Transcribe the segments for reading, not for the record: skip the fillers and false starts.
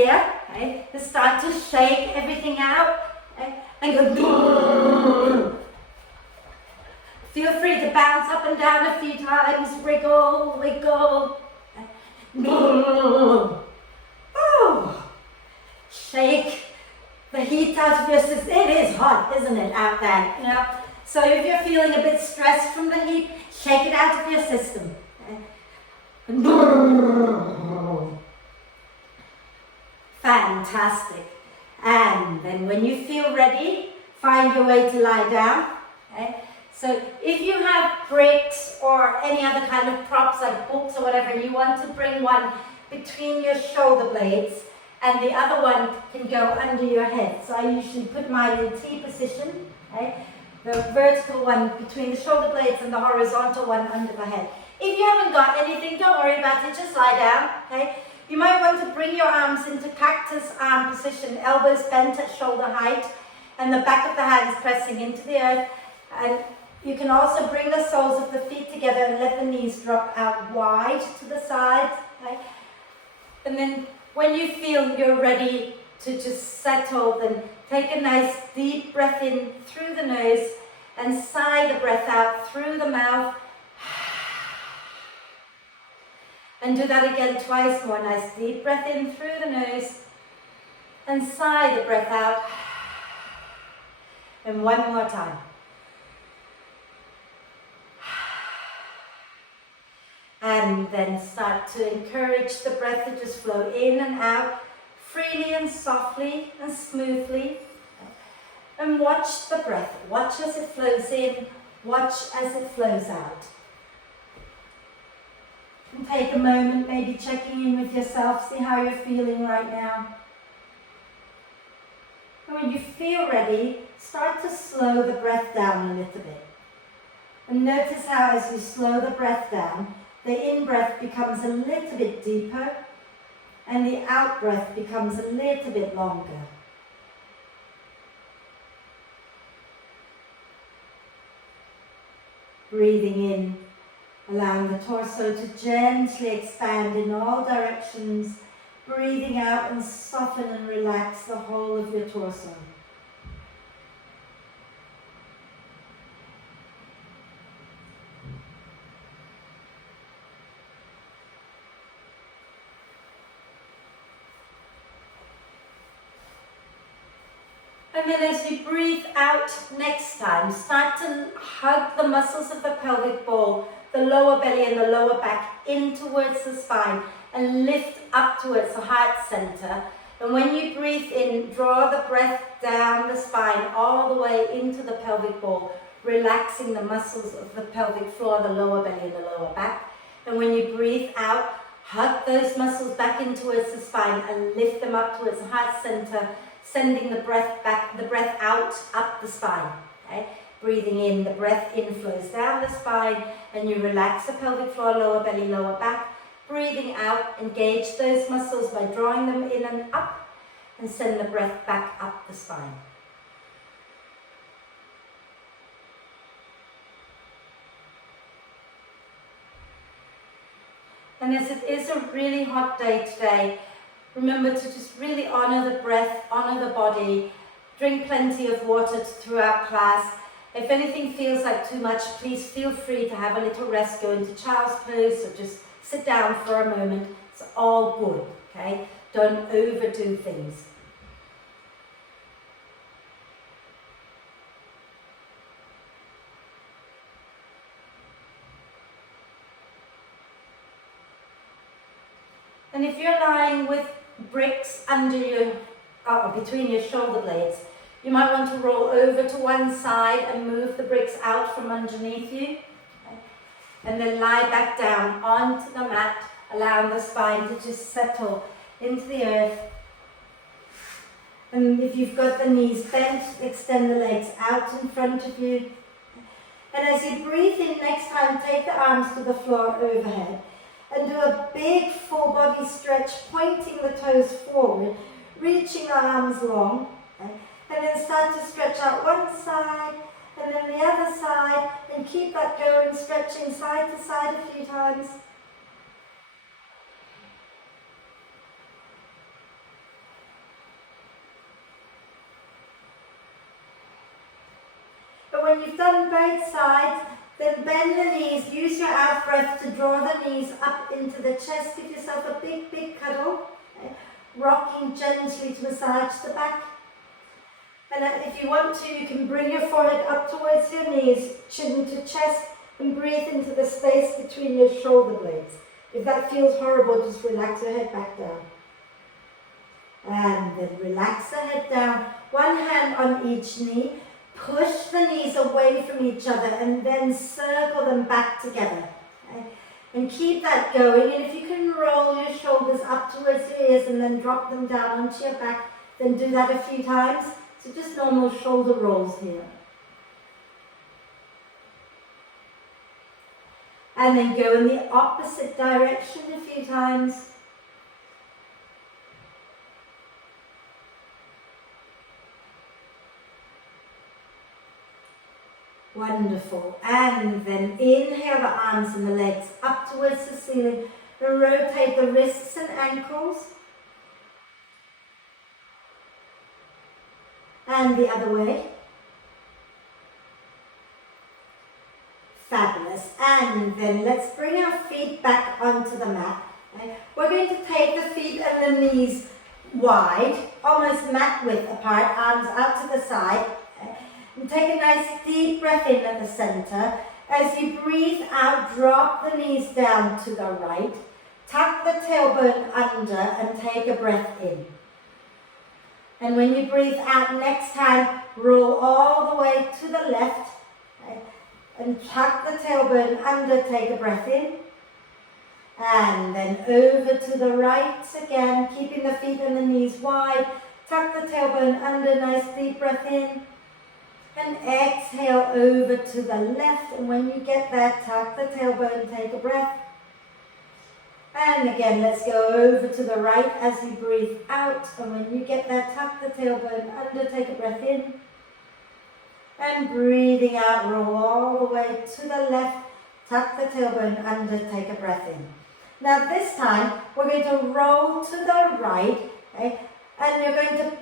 here, okay? And start to shake everything out, okay? And go. Feel free to bounce up and down a few times, wriggle, wiggle. Oh. Shake the heat out of your system. It is hot, isn't it, out there? You know? So if you're feeling a bit stressed from the heat, shake it out of your system. Fantastic. And then when you feel ready, find your way to lie down. Okay? So if you have bricks or any other kind of props like books or whatever, you want to bring one between your shoulder blades and the other one can go under your head. So I usually put mine in T position, okay? The vertical one between the shoulder blades and the horizontal one under the head. If you haven't got anything, don't worry about it, just lie down, okay? You might want to bring your arms into cactus arm position, elbows bent at shoulder height, and the back of the hands pressing into the earth. And you can also bring the soles of the feet together and let the knees drop out wide to the sides, okay? And then when you feel you're ready to just settle, then take a nice deep breath in through the nose and sigh the breath out through the mouth. And do that again twice more. Nice deep breath in through the nose and sigh the breath out. And one more time. And then start to encourage the breath to just flow in and out freely and softly and smoothly. And watch the breath. Watch as it flows in. Watch as it flows out. And take a moment, maybe checking in with yourself, see how you're feeling right now. And when you feel ready, start to slow the breath down a little bit. And notice how as you slow the breath down, the in-breath becomes a little bit deeper and the out-breath becomes a little bit longer. Breathing in, allowing the torso to gently expand in all directions. Breathing out and soften and relax the whole of your torso. And then as you breathe out next time, start to hug the muscles of the pelvic ball, the lower belly and the lower back in towards the spine and lift up towards the heart center. And when you breathe in, draw the breath down the spine all the way into the pelvic ball, relaxing the muscles of the pelvic floor, the lower belly and the lower back. And when you breathe out, hug those muscles back in towards the spine and lift them up towards the heart center, sending the breath back, the breath out, up the spine. Okay? Breathing in, the breath in flows down the spine and you relax the pelvic floor, lower belly, lower back. Breathing out, engage those muscles by drawing them in and up and send the breath back up the spine. And as it is a really hot day today, remember to just really honor the breath, honor the body, drink plenty of water throughout class. If anything feels like too much, please feel free to have a little rest, go into child's pose or just sit down for a moment. It's all good, okay? Don't overdo things. And if you're lying with bricks under your, between your shoulder blades, you might want to roll over to one side and move the bricks out from underneath you. Okay? And then lie back down onto the mat, allowing the spine to just settle into the earth. And if you've got the knees bent, extend the legs out in front of you. And as you breathe in next time, take the arms to the floor overhead. And do a big full body stretch, pointing the toes forward, reaching the arms long. Okay? And then start to stretch out one side, and then the other side, and keep that going, stretching side to side a few times. when you've done both sides, then bend the knees, use your out breath to draw the knees up into the chest, give yourself a big, big cuddle, okay? Rocking gently to massage the back. And then if you want to, you can bring your forehead up towards your knees, chin to chest, and breathe into the space between your shoulder blades. If that feels horrible, just relax your head back down. And then relax the head down, one hand on each knee, push the knees away from each other and then circle them back together. Okay? And keep that going, and if you can roll your shoulders up towards your ears and then drop them down onto your back, then do that a few times. So just normal shoulder rolls here. And then go in the opposite direction a few times. Wonderful. And then inhale the arms and the legs up towards the ceiling. And rotate the wrists and ankles. And the other way. Fabulous. And then let's bring our feet back onto the mat. Okay. We're going to take the feet and the knees wide, almost mat width apart, arms out to the side. Okay. And take a nice deep breath in at the center. As you breathe out, drop the knees down to the right. Tuck the tailbone under and take a breath in. And when you breathe out next time, roll all the way to the left. Okay. And tuck the tailbone under, take a breath in. And then over to the right again, keeping the feet and the knees wide. Tuck the tailbone under, nice deep breath in. And exhale over to the left. And when you get there, tuck the tailbone, take a breath. And again, let's go over to the right as you breathe out. And when you get there, tuck the tailbone under, take a breath in. And breathing out, roll all the way to the left, tuck the tailbone under, take a breath in. Now this time, we're going to roll to the right, okay? And you're going to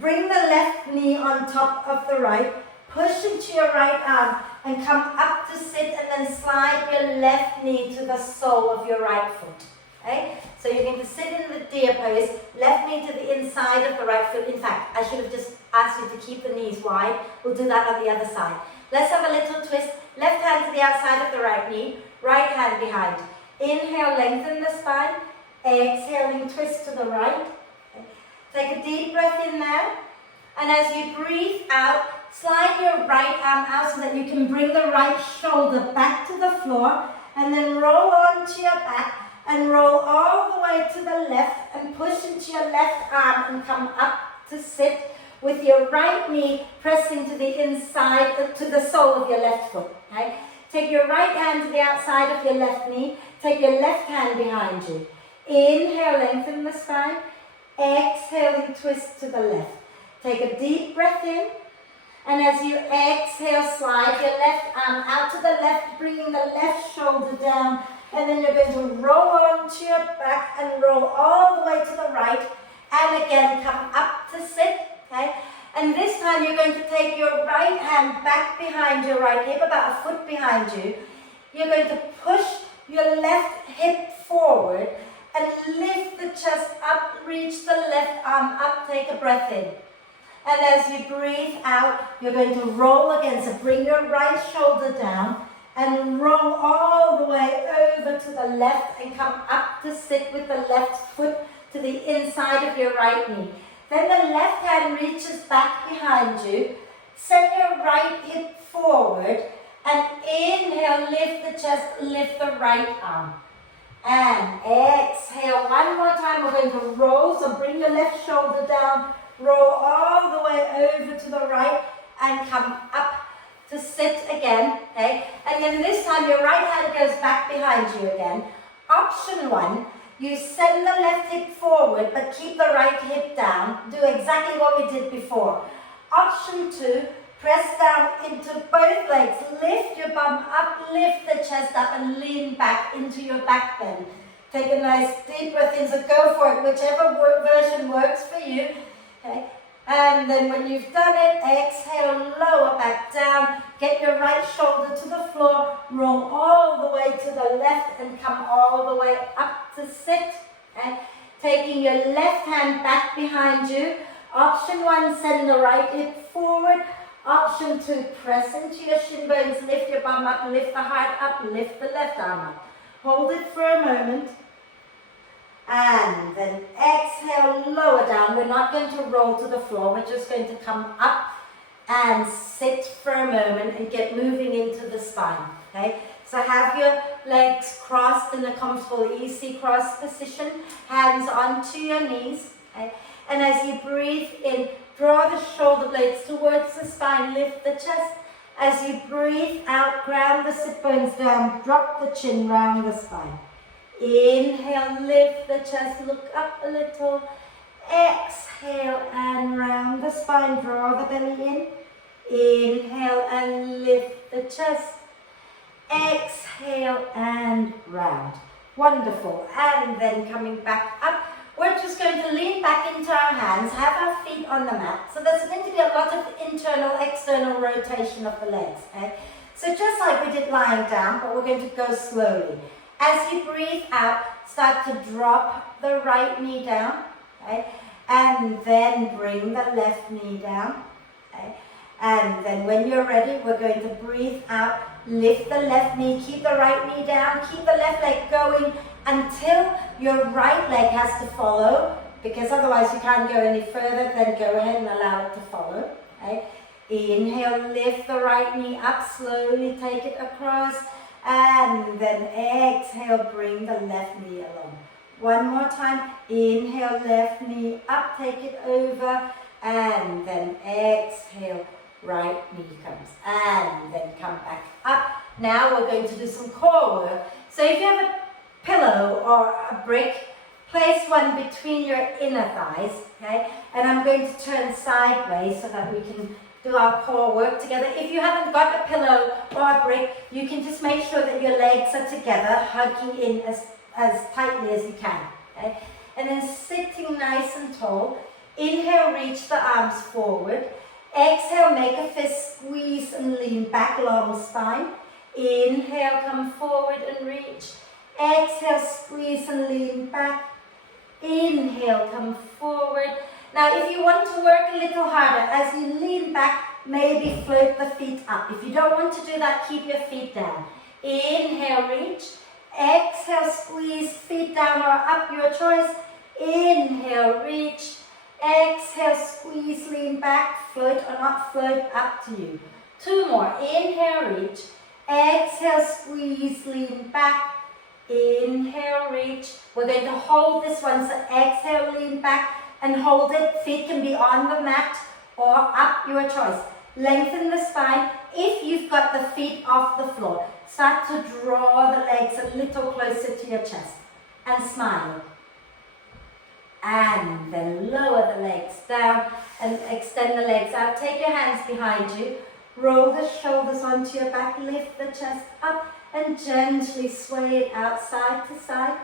bring the left knee on top of the right, push into your right arm, and come up to sit, and then slide your left knee to the sole of your right foot. Okay? So you're going to sit in the deer pose, left knee to the inside of the right foot. In fact, I should have just asked you to keep the knees wide. We'll do that on the other side. Let's have a little twist. Left hand to the outside of the right knee, right hand behind. Inhale, lengthen the spine. Exhaling, twist to the right. Okay. Take a deep breath in there. And as you breathe out, slide your right arm out so that you can bring the right shoulder back to the floor, and then roll onto your back and roll all the way to the left and push into your left arm and come up to sit with your right knee pressing to the inside, to the sole of your left foot. Okay? Take your right hand to the outside of your left knee, take your left hand behind you. Inhale, lengthen the spine. Exhaling, twist to the left. Take a deep breath in. And as you exhale, slide your left arm out to the left, bringing the left shoulder down. And then you're going to roll onto your back and roll all the way to the right. And again, come up to sit. Okay? And this time you're going to take your right hand back behind your right hip, about a foot behind you. You're going to push your left hip forward and lift the chest up, reach the left arm up, take a breath in. And as you breathe out, you're going to roll again. So bring your right shoulder down and roll all the way over to the left and come up to sit with the left foot to the inside of your right knee. Then the left hand reaches back behind you. Send your right hip forward and inhale, lift the chest, lift the right arm. And exhale one more time. We're going to roll, so bring your left shoulder down. Roll all the way over to the right and come up to sit again, okay? And then this time your right hand goes back behind you again. Option one, you send the left hip forward but keep the right hip down. Do exactly what we did before. Option two, press down into both legs. Lift your bum up, lift the chest up and lean back into your back bend. Take a nice deep breath in, so go for it, whichever version works for you. Okay, And then when you've done it, exhale, lower back down. Get your right shoulder to the floor. Roll all the way to the left and come all the way up to sit. Okay? Taking your left hand back behind you. Option 1, send the right hip forward. Option 2, press into your shin bones. Lift your bum up, lift the heart up, lift the left arm up. Hold it for a moment. And then exhale, lower down. We're not going to roll to the floor. We're just going to come up and sit for a moment and get moving into the spine. Okay? So have your legs crossed in a comfortable, easy cross position. Hands onto your knees. Okay? And as you breathe in, draw the shoulder blades towards the spine. Lift the chest. As you breathe out, ground the sit bones down. Drop the chin round the spine. Inhale, lift the chest, look up a little. Exhale and round the spine, draw the belly in. Inhale and lift the chest. Exhale and round. Wonderful. And then coming back up, we're just going to lean back into our hands, have our feet on the mat. So there's going to be a lot of internal, external rotation of the legs. Okay? So just like we did lying down, but we're going to go slowly. As you breathe out, start to drop the right knee down, okay? And then bring the left knee down, okay? And then when you're ready, we're going to breathe out, lift the left knee, keep the right knee down, keep the left leg going until your right leg has to follow, because otherwise you can't go any further. Then go ahead and allow it to follow, okay? Inhale, lift the right knee up, slowly take it across. And then exhale, bring the left knee along. One more time. Inhale, left knee up, take it over. And then exhale, right knee comes. And then come back up. Now we're going to do some core work. So if you have a pillow or a brick, place one between your inner thighs. Okay? And I'm going to turn sideways so that we can do our core work together. If you haven't got a pillow or a brick, you can just make sure that your legs are together, hugging in as tightly as you can. Okay? And then sitting nice and tall. Inhale, reach the arms forward. Exhale, make a fist, squeeze and lean back, long spine. Inhale, come forward and reach. Exhale, squeeze and lean back. Inhale, come forward. Now, if you want to work a little harder, as you lean back, maybe float the feet up. If you don't want to do that, keep your feet down. Inhale, reach. Exhale, squeeze, feet down or up, your choice. Inhale, reach. Exhale, squeeze, lean back, float or not float, up to you. Two more. Inhale, reach. Exhale, squeeze, lean back. Inhale, reach. We're going to hold this one, so exhale, lean back. And hold it. Feet can be on the mat or up, your choice. Lengthen the spine. If you've got the feet off the floor, start to draw the legs a little closer to your chest. And smile. And then lower the legs down and extend the legs out. Take your hands behind you. Roll the shoulders onto your back. Lift the chest up and gently sway it out side to side.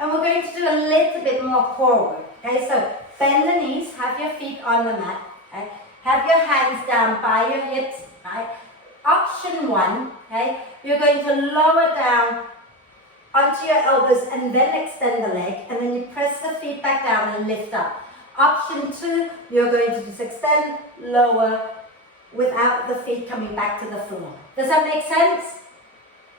And we're going to do a little bit more core work. Okay, so bend the knees, have your feet on the mat. Okay? Have your hands down by your hips. Right? Option 1, okay, you're going to lower down onto your elbows and then extend the leg, and then you press the feet back down and lift up. Option 2, you're going to just extend, lower, without the feet coming back to the floor. Does that make sense?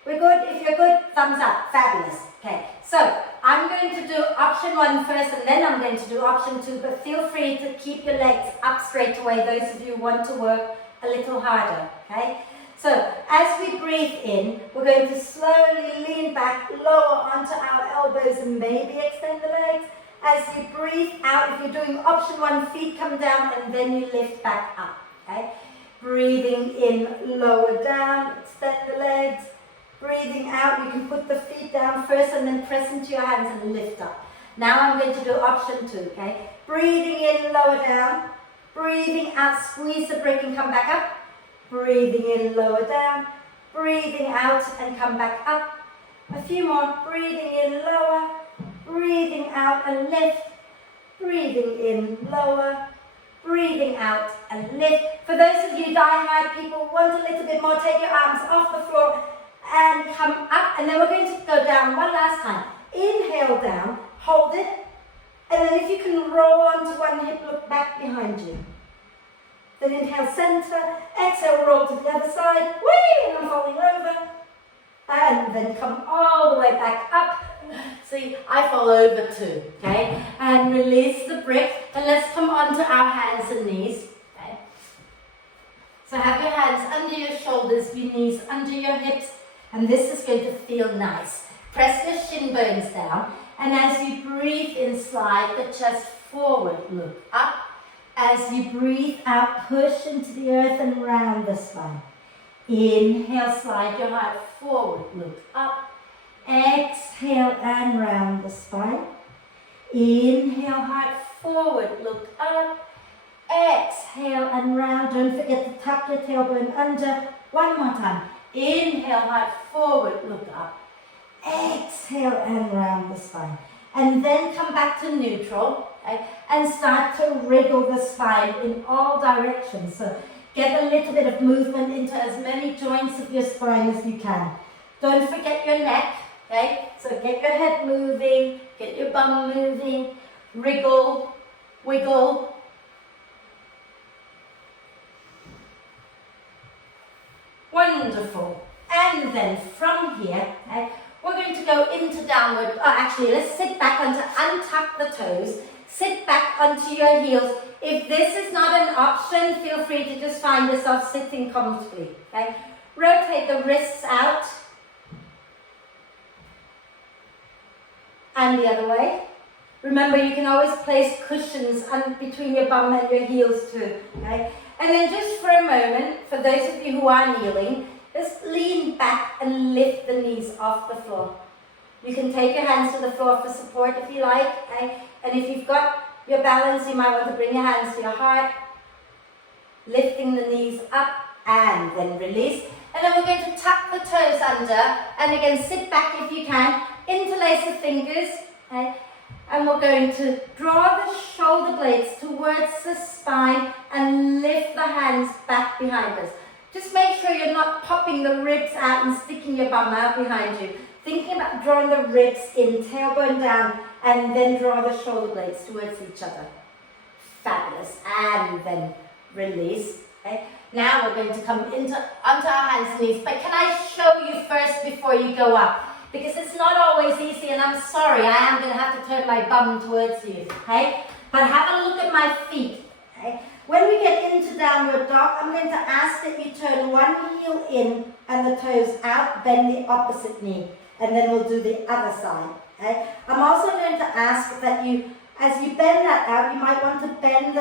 We're good? If you're good, thumbs up. Fabulous. Okay, so I'm going to do option 1 first, and then I'm going to do option 2, but feel free to keep your legs up straight away, those of you who want to work a little harder, okay? So as we breathe in, we're going to slowly lean back, lower onto our elbows and maybe extend the legs. As you breathe out, if you're doing option 1, feet come down and then you lift back up, okay? Breathing in, lower down, extend the legs. Breathing out, you can put the feet down first and then press into your hands and lift up. Now I'm going to do option 2, okay? Breathing in, lower down. Breathing out, squeeze the brick and come back up. Breathing in, lower down. Breathing out and come back up. A few more. Breathing in, lower. Breathing out and lift. breathing in, lower, breathing out and lift. For those of you die-hard people, want a little bit more, take your arms off the floor and come up, and then we're going to go down one last time. Inhale down, hold it, and then if you can roll onto one hip, look back behind you. Then inhale, center, exhale, roll to the other side, whee, and I'm falling over. And then come all the way back up. See, I fall over too, okay? And release the brick, and let's come onto our hands and knees, okay? So have your hands under your shoulders, your knees under your hips, and this is going to feel nice. Press your shin bones down, and as you breathe in, slide the chest forward, look up. As you breathe out, push into the earth and round the spine. Inhale, slide your heart forward, look up. Exhale and round the spine. Inhale, heart forward, look up. Exhale and round. Don't forget to tuck your tailbone under. One more time. Inhale, heart forward, look up. Exhale and round the spine. And then come back to neutral, okay, and start to wriggle the spine in all directions. So get a little bit of movement into as many joints of your spine as you can. Don't forget your neck, okay? So get your head moving, get your bum moving, wriggle, wiggle. Wonderful. And then from here, okay, we're going to go into downward. Oh, actually, let's sit back onto, untuck the toes. Sit back onto your heels. If this is not an option, feel free to just find yourself sitting comfortably. Okay? Rotate the wrists out. And the other way. Remember, you can always place cushions between your bum and your heels too. Okay? And then just for a moment, for those of you who are kneeling, just lean back and lift the knees off the floor. You can take your hands to the floor for support if you like. Okay? And if you've got your balance, you might want to bring your hands to your heart. Lifting the knees up and then release. And then we're going to tuck the toes under. And again, sit back if you can. Interlace the fingers. Okay? And we're going to draw the shoulder blades towards the spine and lift the hands back behind us. Just make sure you're not popping the ribs out and sticking your bum out behind you. Thinking about drawing the ribs in, tailbone down, and then draw the shoulder blades towards each other. Fabulous. And then release. Okay? Now we're going to come onto our hands and knees. But can I show you first before you go up? Because it's not always easy, and I'm sorry, I am going to have to turn my bum towards you. Okay? But have a look at my feet. Okay? When we get into downward dog, I'm going to ask that you turn one heel in and the toes out, bend the opposite knee, and then we'll do the other side. Okay? I'm also going to ask that you, as you bend that out, you might want to bend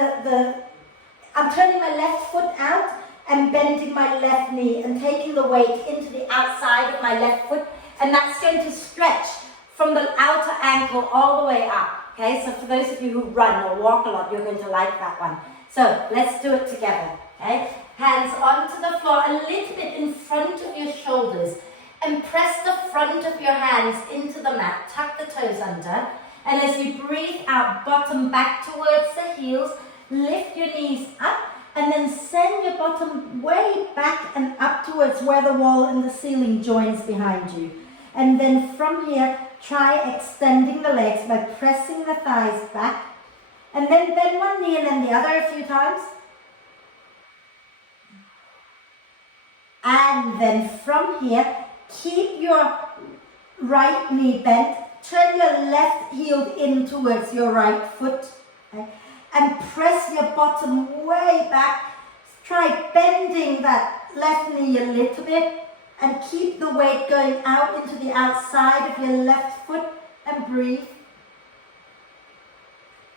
I'm turning my left foot out and bending my left knee and taking the weight into the outside of my left foot, and that's going to stretch from the outer ankle all the way up. Okay, so for those of you who run or walk a lot, you're going to like that one. So let's do it together. Okay, hands onto the floor, a little bit in front of your shoulders, and press the front of your hands into the mat. Tuck the toes under, and as you breathe out, bottom back towards the heels. Lift your knees up, and then send your bottom way back and up towards where the wall and the ceiling joins behind you. And then from here, try extending the legs by pressing the thighs back. And then bend one knee and then the other a few times. And then from here, keep your right knee bent. Turn your left heel in towards your right foot. Okay? And press your bottom way back. Try bending that left knee a little bit. And keep the weight going out into the outside of your left foot. And breathe.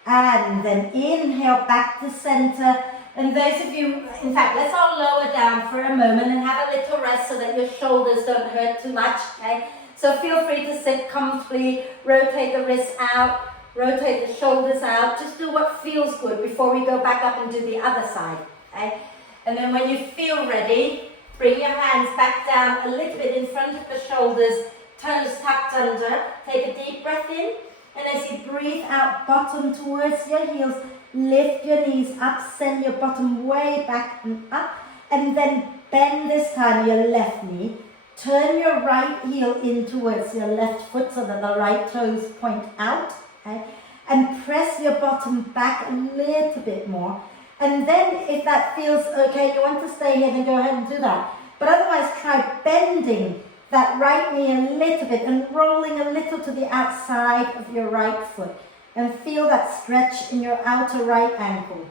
And then inhale back to center. And those of you, in fact, let's all lower down for a moment and have a little rest so that your shoulders don't hurt too much. Okay? So feel free to sit comfortably, rotate the wrists out, rotate the shoulders out. Just do what feels good before we go back up and do the other side. Okay? And then when you feel ready, bring your hands back down a little bit in front of the shoulders, toes tucked under. Take a deep breath in. And as you breathe out, bottom towards your heels, lift your knees up, send your bottom way back and up, and then bend this time your left knee. Turn your right heel in towards your left foot so that the right toes point out. Okay? And press your bottom back a little bit more. And then if that feels okay, you want to stay here, then go ahead and do that. But otherwise, try bending that right knee a little bit and rolling a little to the outside of your right foot. And feel that stretch in your outer right ankle.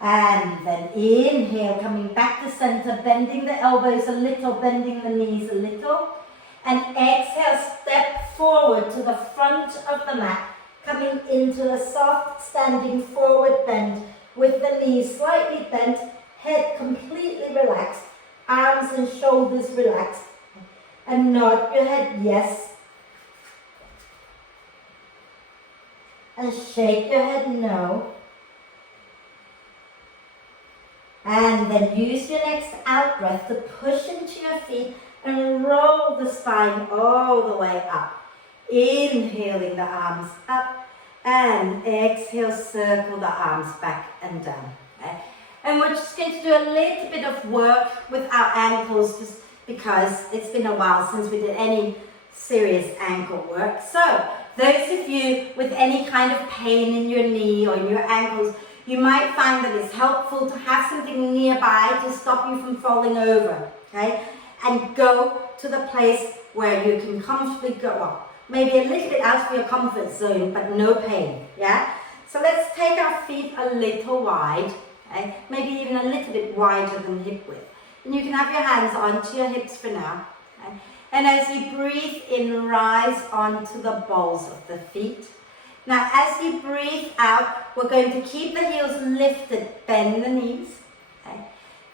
And then inhale, coming back to center, bending the elbows a little, bending the knees a little. And exhale, step forward to the front of the mat, coming into a soft standing forward bend with the knees slightly bent, head completely relaxed, arms and shoulders relaxed. And nod your head yes. And shake your head no. And then use your next out breath to push into your feet and roll the spine all the way up. Inhaling the arms up and exhale, circle the arms back and down. Okay? And we're just going to do a little bit of work with our ankles just because it's been a while since we did any serious ankle work. So those of you with any kind of pain in your knee or in your ankles, you might find that it's helpful to have something nearby to stop you from falling over, okay? And go to the place where you can comfortably go up. Maybe a little bit out of your comfort zone, but no pain, yeah? So let's take our feet a little wide, okay? Maybe even a little bit wider than hip width. And you can have your hands onto your hips for now. Okay? And as you breathe in, rise onto the balls of the feet. Now, as you breathe out, we're going to keep the heels lifted, bend the knees. Okay?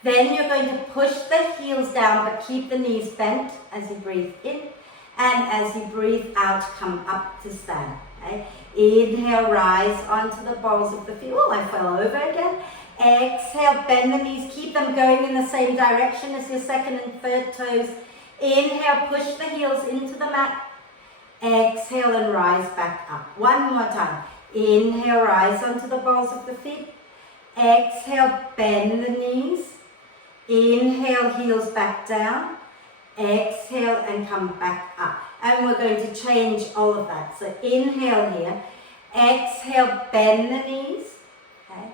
Then you're going to push the heels down, but keep the knees bent as you breathe in. And as you breathe out, come up to stand. Okay? Inhale, rise onto the balls of the feet. Oh, I fell over again. Exhale, bend the knees. Keep them going in the same direction as your second and third toes. Inhale, push the heels into the mat. Exhale and rise back up. One more time. Inhale, rise onto the balls of the feet. Exhale, bend the knees. Inhale, heels back down. Exhale and come back up. And we're going to change all of that. So inhale here. Exhale, bend the knees. Okay.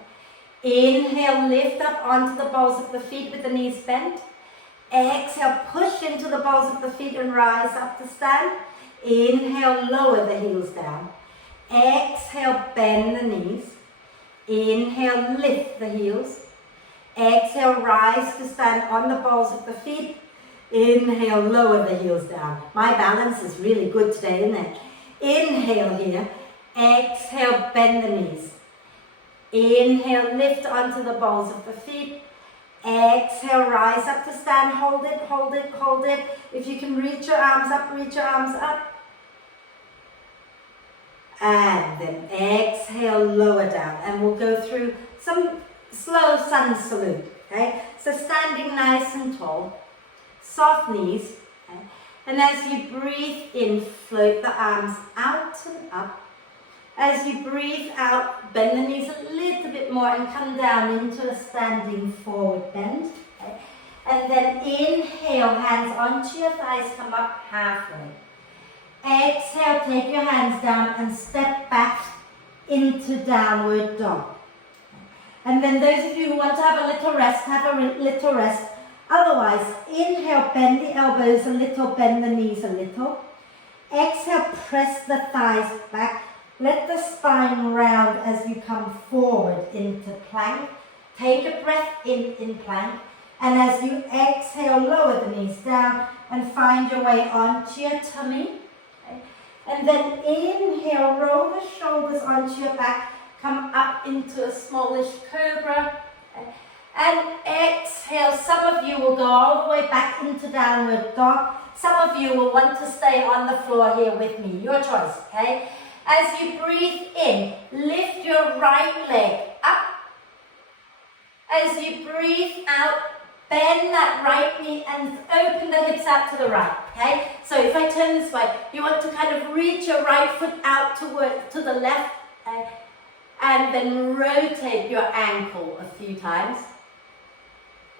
Inhale, lift up onto the balls of the feet with the knees bent. Exhale, push into the balls of the feet and rise up to stand. Inhale, lower the heels down. Exhale, bend the knees. Inhale, lift the heels. Exhale, rise to stand on the balls of the feet. Inhale, lower the heels down. My balance is really good today, isn't it? Inhale here. Exhale, bend the knees. Inhale, lift onto the balls of the feet. Exhale, rise up to stand. Hold it, hold it, hold it. If you can reach your arms up, reach your arms up. And then exhale, lower down. And we'll go through some slow sun salute. Okay? So standing nice and tall. Soft knees. Okay? And as you breathe in, float the arms out and up. As you breathe out, bend the knees a little bit more and come down into a standing forward bend. Okay? And then inhale, hands onto your thighs, come up halfway. Exhale, take your hands down and step back into downward dog. And then those of you who want to have a little rest, have a little rest. Otherwise, inhale, bend the elbows a little, bend the knees a little. Exhale, press the thighs back. Let the spine round as you come forward into plank. Take a breath in plank. And as you exhale, lower the knees down and find your way onto your tummy. Okay. And then inhale, roll the shoulders onto your back. Come up into a smallish cobra. Okay. And exhale, some of you will go all the way back into downward dog. Some of you will want to stay on the floor here with me. Your choice, okay? As you breathe in, lift your right leg up. As you breathe out, bend that right knee and open the hips out to the right. okay? So if I turn this way, you want to kind of reach your right foot out to the left, okay? And then rotate your ankle a few times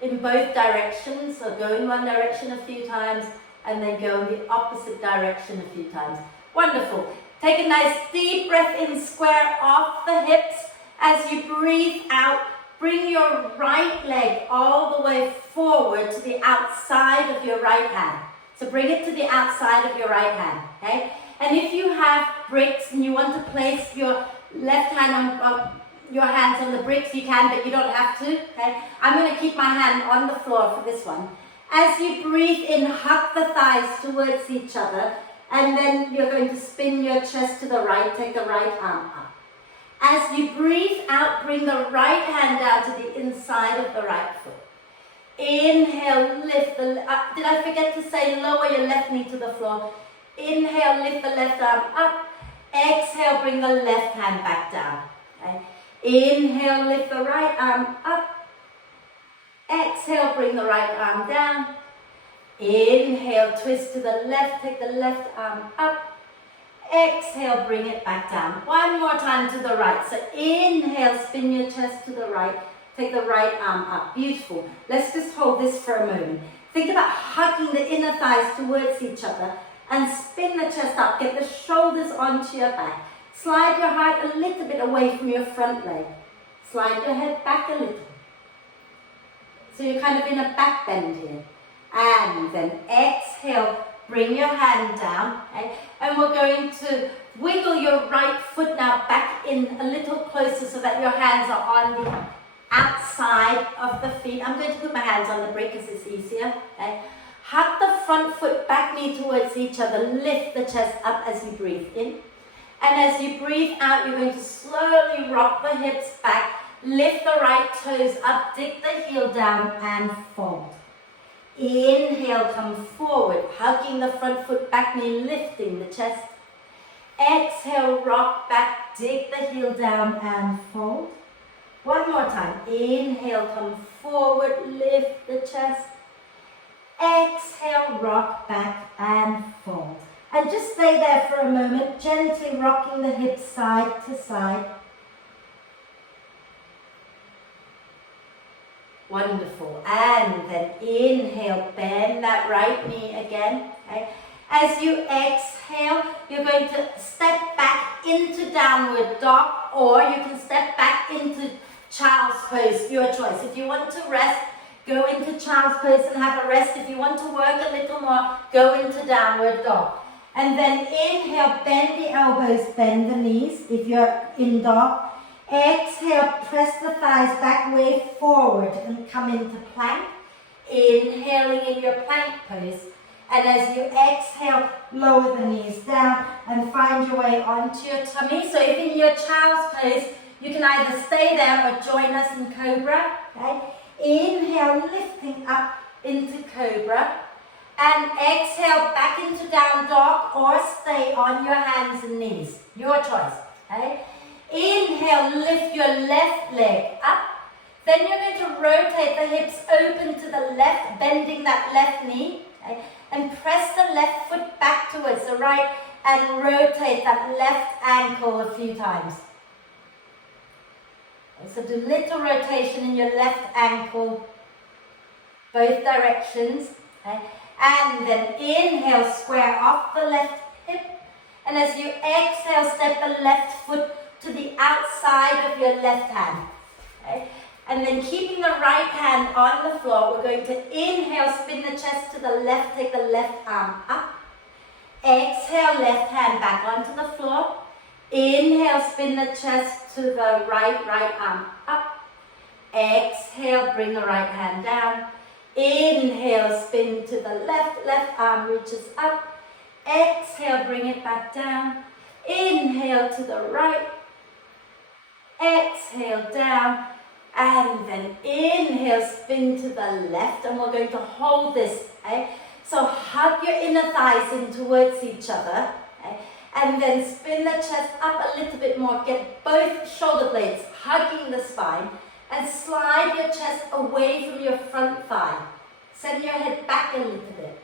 in both directions. So go in one direction a few times and then go in the opposite direction a few times. Wonderful. Take a nice deep breath in, square off the hips. As you breathe out, bring your right leg all the way forward to the outside of your right hand. So bring it to the outside of your right hand, okay? And if you have bricks and you want to place your left hand on your hands on the bricks, you can, but you don't have to, okay? I'm going to keep my hand on the floor for this one. As you breathe in, hug the thighs towards each other, and then you're going to spin your chest to the right, take the right arm up. As you breathe out, bring the right hand down to the inside of the right foot. Inhale, lift the, did I forget to say lower your left knee to the floor? Inhale, lift the left arm up. Exhale, bring the left hand back down. Okay? Inhale, lift the right arm up. Exhale, bring the right arm down. Inhale, twist to the left, take the left arm up. Exhale, bring it back down. One more time to the right. So inhale, spin your chest to the right. Take the right arm up. Beautiful. Let's just hold this for a moment. Think about hugging the inner thighs towards each other and spin the chest up. Get the shoulders onto your back. Slide your heart a little bit away from your front leg. Slide your head back a little. So you're kind of in a back bend here. And then exhale, bring your hand down. Okay? And we're going to wiggle your right foot now back in a little closer so that your hands are on the outside of the feet. I'm going to put my hands on the brick because it's easier. Okay? Hug the front foot, back knee towards each other. Lift the chest up as you breathe in. And as you breathe out, you're going to slowly rock the hips back. Lift the right toes up, dig the heel down and fold. Inhale, come forward, hugging the front foot, back knee, lifting the chest. Exhale, rock back, dig the heel down and fold. One more time. Inhale, come forward, lift the chest. Exhale, rock back and fold. And just stay there for a moment, gently rocking the hips side to side. Wonderful. And then inhale, bend that right knee again. Okay? As you exhale, you're going to step back into downward dog, or you can step back into child's pose, your choice. If you want to rest, go into child's pose and have a rest. If you want to work a little more, go into downward dog. And then inhale, bend the elbows, bend the knees if you're in dog. Exhale, press the thighs back way forward and come into plank. Inhaling in your plank pose. And as you exhale, lower the knees down and find your way onto your tummy. So if in your child's pose, you can either stay there or join us in cobra. Okay? Inhale, lifting up into cobra. And exhale, back into down dog or stay on your hands and knees. Your choice. Okay? Inhale, lift your left leg up. Then you're going to rotate the hips open to the left, bending that left knee. Okay? And press the left foot back towards the right and rotate that left ankle a few times. Okay, so do little rotation in your left ankle, both directions. Okay? And then inhale, square off the left hip. And as you exhale, step the left foot to the outside of your left hand. Okay? And then keeping the right hand on the floor, we're going to inhale, spin the chest to the left, take the left arm up. Exhale, left hand back onto the floor. Inhale, spin the chest to the right arm up. Exhale, bring the right hand down. Inhale, spin to the left arm reaches up. Exhale, bring it back down. Inhale to the right. Exhale down. And then inhale, spin to the left. And we're going to hold this. Okay? So hug your inner thighs in towards each other. Okay? And then spin the chest up a little bit more. Get both shoulder blades hugging the spine. And slide your chest away from your front thigh. Send your head back a little bit.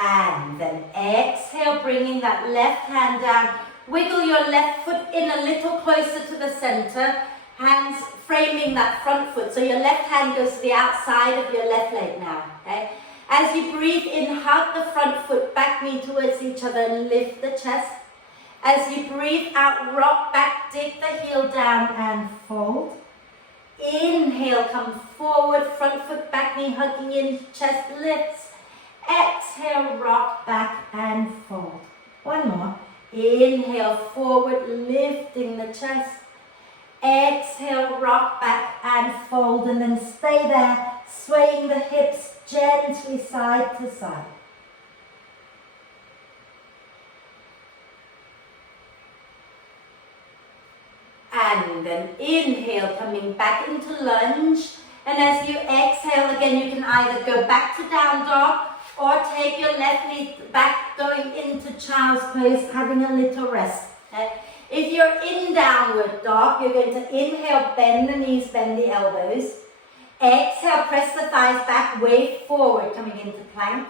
And then exhale, bringing that left hand down. Wiggle your left foot in a little closer to the center. Hands framing that front foot. So your left hand goes to the outside of your left leg now. Okay? As you breathe in, hug the front foot, back knee towards each other and lift the chest. As you breathe out, rock back, dig the heel down and fold. Inhale, come forward, front foot, back knee hugging in, chest lifts. Exhale, rock back and fold. One more. Inhale, forward, lifting the chest. Exhale, rock back and fold, and then stay there, swaying the hips gently side to side. And then inhale, coming back into lunge. And as you exhale again, you can either go back to down dog or take your left knee back, going into child's pose, having a little rest. Okay? If you're in downward dog, you're going to inhale, bend the knees, bend the elbows. Exhale, press the thighs back, wave forward, coming into plank.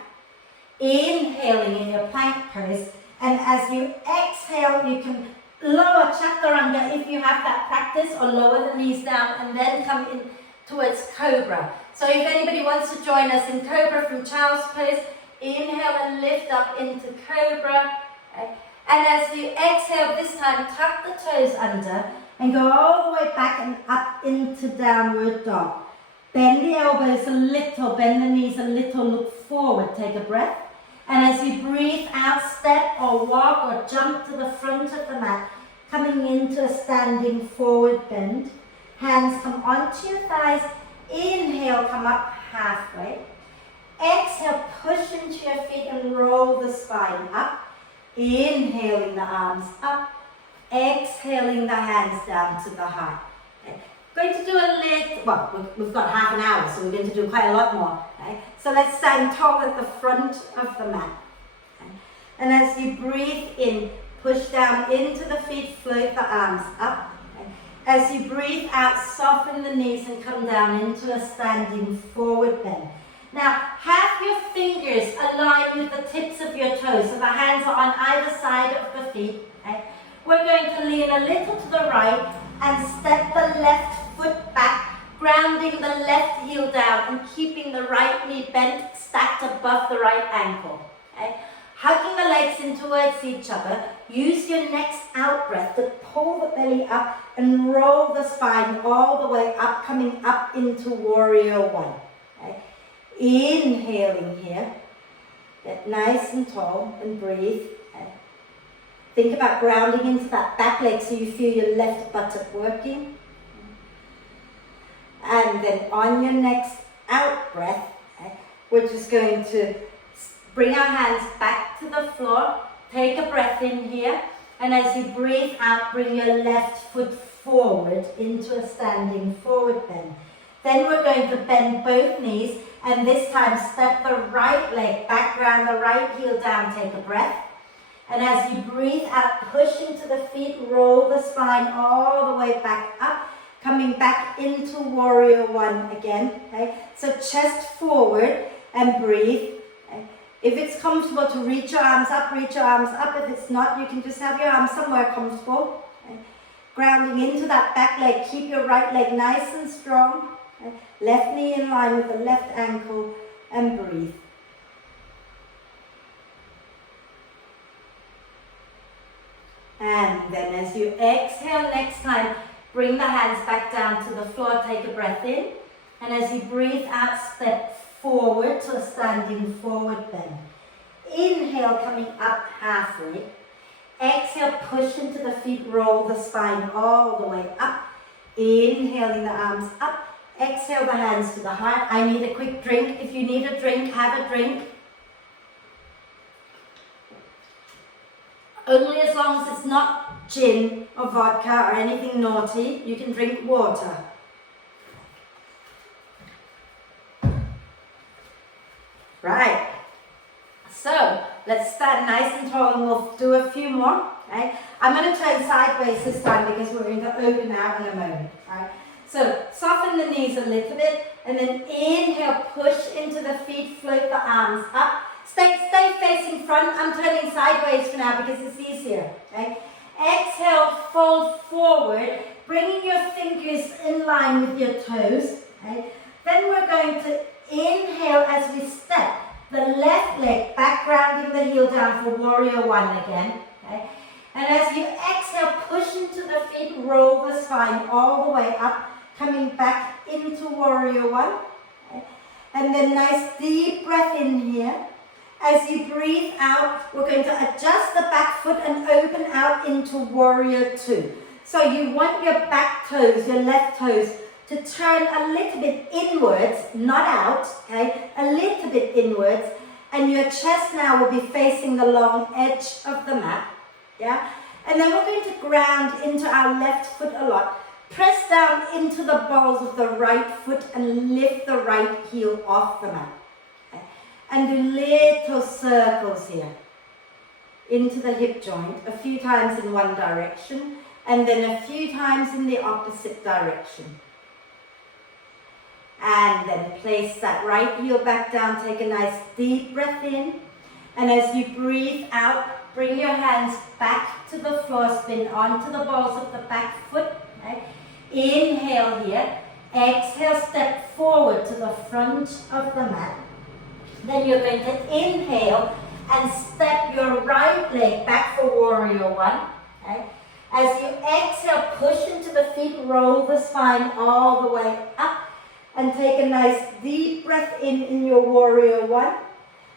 Inhaling in your plank pose. And as you exhale, you can lower chaturanga if you have that practice, or lower the knees down and then come in towards cobra. So if anybody wants to join us in cobra from child's pose, inhale and lift up into cobra. Okay. And as you exhale this time, tuck the toes under and go all the way back and up into downward dog. Bend the elbows a little, bend the knees a little, look forward, take a breath. And as you breathe out, step or walk or jump to the front of the mat, coming into a standing forward bend. Hands come onto your thighs. Inhale, come up halfway. Exhale, push into your feet and roll the spine up. Inhaling the arms up. Exhaling the hands down to the heart. Okay. Going to do a little, well, we've got half an hour, so we're going to do quite a lot more. Okay. So let's stand tall at the front of the mat. Okay. And as you breathe in, push down into the feet, float the arms up. Okay. As you breathe out, soften the knees and come down into a standing forward bend. Now, have your fingers aligned with the tips of your toes, so the hands are on either side of the feet. Okay. We're going to lean a little to the right and step the left foot back, grounding the left heel down and keeping the right knee bent, stacked above the right ankle. Okay. Hugging the legs in towards each other, use your next out breath to pull the belly up and roll the spine all the way up, coming up into warrior one. Okay. Inhaling here, get nice and tall and breathe. Okay. Think about grounding into that back leg so you feel your left buttock working. And then on your next out breath, okay, we're just going to bring our hands back to the floor. Take a breath in here. And as you breathe out, bring your left foot forward into a standing forward bend. Then we're going to bend both knees. And this time, step the right leg back, round the right heel down, take a breath. And as you breathe out, push into the feet, roll the spine all the way back up, coming back into warrior one again. Okay? So chest forward and breathe. Okay? If it's comfortable to reach your arms up, reach your arms up. If it's not, you can just have your arms somewhere comfortable. Okay? Grounding into that back leg, keep your right leg nice and strong. Okay. Left knee in line with the left ankle and breathe. And then as you exhale next time, bring the hands back down to the floor, take a breath in. And as you breathe out, step forward to a standing forward bend. Inhale, coming up halfway. Exhale, push into the feet, roll the spine all the way up. Inhaling the arms up. Exhale the hands to the heart. I need a quick drink. If you need a drink, have a drink. Only as long as it's not gin or vodka or anything naughty, you can drink water. Right. So, let's stand nice and tall and we'll do a few more. Okay? I'm going to turn sideways this time because we're going to open out in a moment. Right? So, soften the knees a little bit and then inhale, push into the feet, float the arms up. Stay facing front. I'm turning sideways for now because it's easier. Okay? Exhale, fold forward, bringing your fingers in line with your toes. Okay? Then we're going to inhale as we step the left leg back, grounding the heel down for warrior one again. Okay? And as you exhale, push into the feet, roll the spine all the way up, coming back into warrior one. Okay? And then nice deep breath in here. As you breathe out, we're going to adjust the back foot and open out into warrior two. So you want your back toes, your left toes, to turn a little bit inwards, not out, okay? A little bit inwards. And your chest now will be facing the long edge of the mat, yeah? And then we're going to ground into our left foot a lot. Press down into the balls of the right foot and lift the right heel off the mat. And do little circles here into the hip joint, a few times in one direction and then a few times in the opposite direction. And then place that right heel back down, take a nice deep breath in, and as you breathe out, bring your hands back to the floor, spin onto the balls of the back foot. Okay? Inhale here, exhale, step forward to the front of the mat. Then you're going to inhale and step your right leg back for warrior one. Okay? As you exhale, push into the feet, roll the spine all the way up, and take a nice deep breath in your warrior one.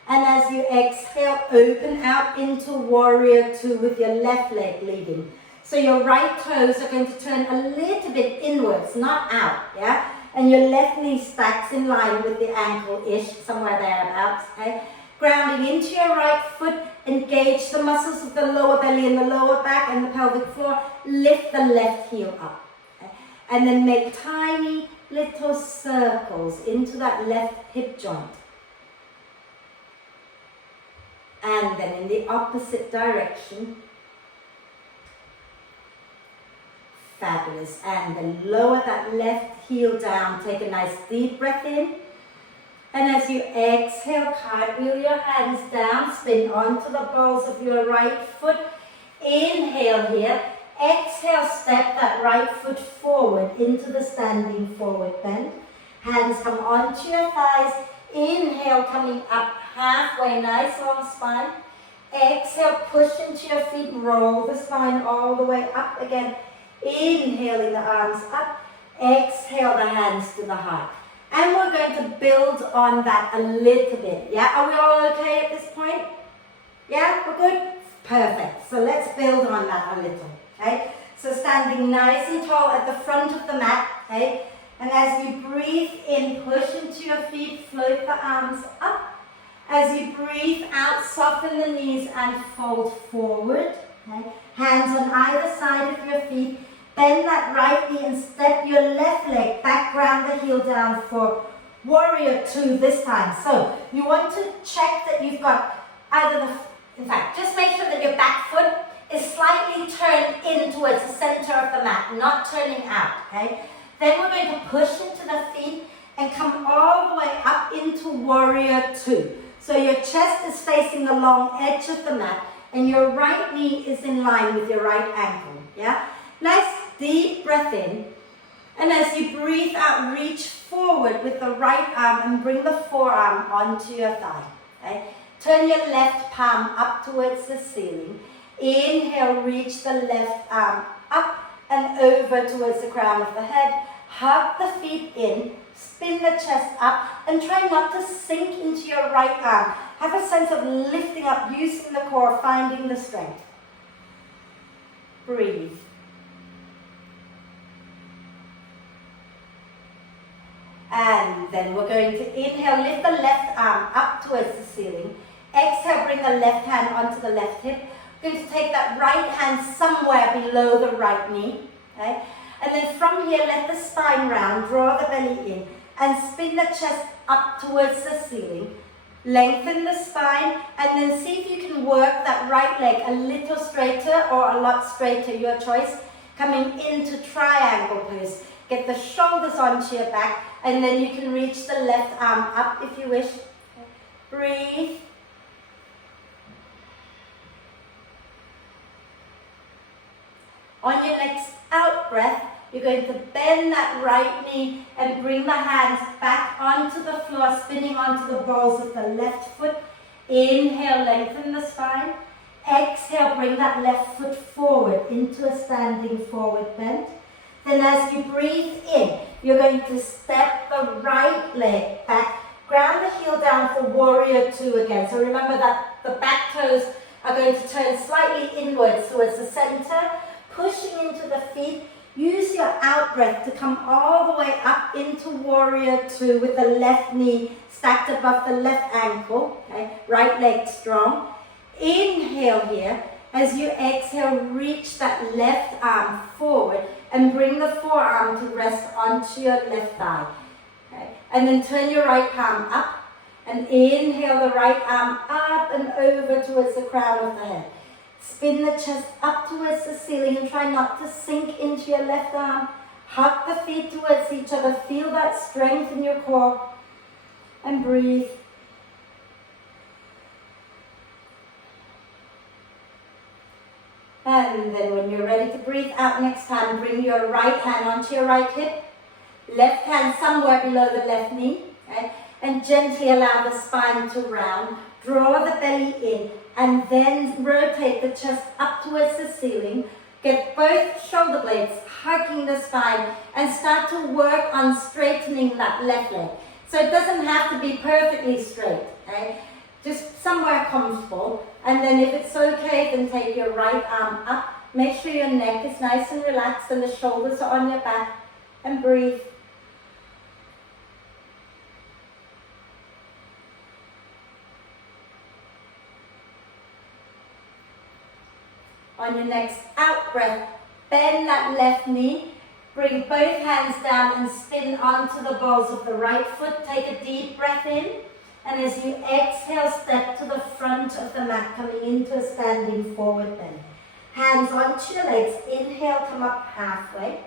And as you exhale, open out into warrior two with your left leg leading. So your right toes are going to turn a little bit inwards, not out, yeah? And your left knee stacks in line with the ankle-ish, somewhere thereabouts, okay? Grounding into your right foot, engage the muscles of the lower belly and the lower back and the pelvic floor. Lift the left heel up. Okay? And then make tiny little circles into that left hip joint. And then in the opposite direction. Fabulous. And then lower that left heel down. Take a nice deep breath in. And as you exhale, cartwheel your hands down. Spin onto the balls of your right foot. Inhale here. Exhale, step that right foot forward into the standing forward bend. Hands come onto your thighs. Inhale, coming up halfway. Nice long spine. Exhale, push into your feet. Roll the spine all the way up again. Inhaling the arms up, exhale the hands to the heart. And we're going to build on that a little bit. Yeah, are we all okay at this point? Yeah, we're good? Perfect. So let's build on that a little, okay? So standing nice and tall at the front of the mat, okay? And as you breathe in, push into your feet, float the arms up. As you breathe out, soften the knees and fold forward, okay? Hands on either side of your feet. Bend that right knee and step your left leg back, ground the heel down for warrior two this time. So you want to check that you've got either in fact, just make sure that your back foot is slightly turned in towards the center of the mat, not turning out, okay? Then we're going to push into the feet and come all the way up into warrior two. So your chest is facing the long edge of the mat and your right knee is in line with your right ankle, yeah? Nice deep breath in, and as you breathe out, reach forward with the right arm and bring the forearm onto your thigh. Okay? Turn your left palm up towards the ceiling. Inhale, reach the left arm up and over towards the crown of the head. Hug the feet in, spin the chest up, and try not to sink into your right arm. Have a sense of lifting up, using the core, finding the strength. Breathe. And then we're going to inhale, lift the left arm up towards the ceiling. Exhale, bring the left hand onto the left hip. We're going to take that right hand somewhere below the right knee. Okay? And then from here, let the spine round, draw the belly in, and spin the chest up towards the ceiling. Lengthen the spine, and then see if you can work that right leg a little straighter or a lot straighter, your choice. Coming into triangle pose. Get the shoulders onto your back, and then you can reach the left arm up if you wish. Breathe. On your next out breath, you're going to bend that right knee and bring the hands back onto the floor, spinning onto the balls of the left foot. Inhale, lengthen the spine. Exhale, bring that left foot forward into a standing forward bend. Then as you breathe in, you're going to step the right leg back, ground the heel down for warrior two again. So remember that the back toes are going to turn slightly inwards towards the center, pushing into the feet. Use your out breath to come all the way up into warrior two with the left knee stacked above the left ankle, okay? Right leg strong. Inhale here. As you exhale, reach that left arm forward and bring the forearm to rest onto your left thigh. Okay? And then turn your right palm up and inhale the right arm up and over towards the crown of the head. Spin the chest up towards the ceiling and try not to sink into your left arm. Hug the feet towards each other. Feel that strength in your core. And breathe. And then when you're ready to breathe out next time, bring your right hand onto your right hip. Left hand somewhere below the left knee. Okay? And gently allow the spine to round. Draw the belly in. And then rotate the chest up towards the ceiling. Get both shoulder blades hugging the spine and start to work on straightening that left leg. So it doesn't have to be perfectly straight, okay? Just somewhere comfortable. And then if it's okay, then take your right arm up. Make sure your neck is nice and relaxed and the shoulders are on your back. And breathe. On your next out breath, bend that left knee. Bring both hands down and spin onto the balls of the right foot. Take a deep breath in. And as you exhale, step to the front of the mat, coming into a standing forward bend. Hands onto your legs. Inhale, come up halfway.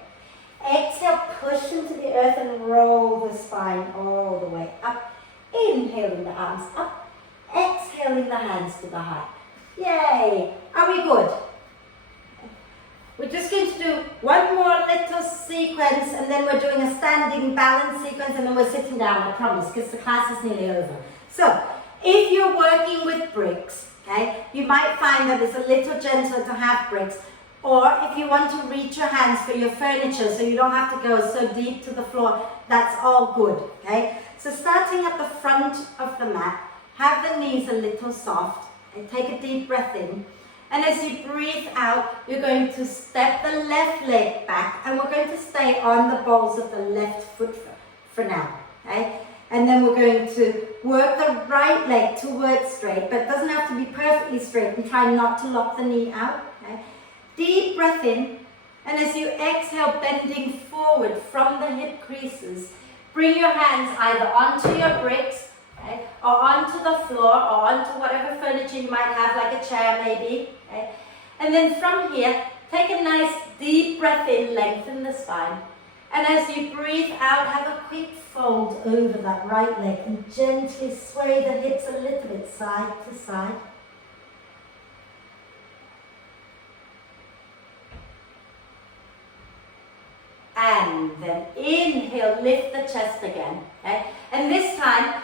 Exhale, push into the earth and roll the spine all the way up. Inhaling the arms up. Exhaling the hands to the heart. Yay! Are we good? We're just going to do one more little sequence and then we're doing a standing balance sequence and then we're sitting down, I promise, because the class is nearly over. So, if you're working with bricks, okay, you might find that it's a little gentler to have bricks, or if you want to reach your hands for your furniture so you don't have to go so deep to the floor, that's all good, okay? So starting at the front of the mat, have the knees a little soft, and take a deep breath in. And as you breathe out, you're going to step the left leg back and we're going to stay on the balls of the left foot for now, okay? And then we're going to work the right leg towards straight, but it doesn't have to be perfectly straight, and try not to lock the knee out, okay? Deep breath in, and as you exhale, bending forward from the hip creases, bring your hands either onto your bricks, okay, or onto the floor, or onto whatever furniture you might have, like a chair maybe. Okay. And then from here, take a nice deep breath in, lengthen the spine. And as you breathe out, have a quick fold over that right leg and gently sway the hips a little bit side to side. And then inhale, lift the chest again. Okay? And this time,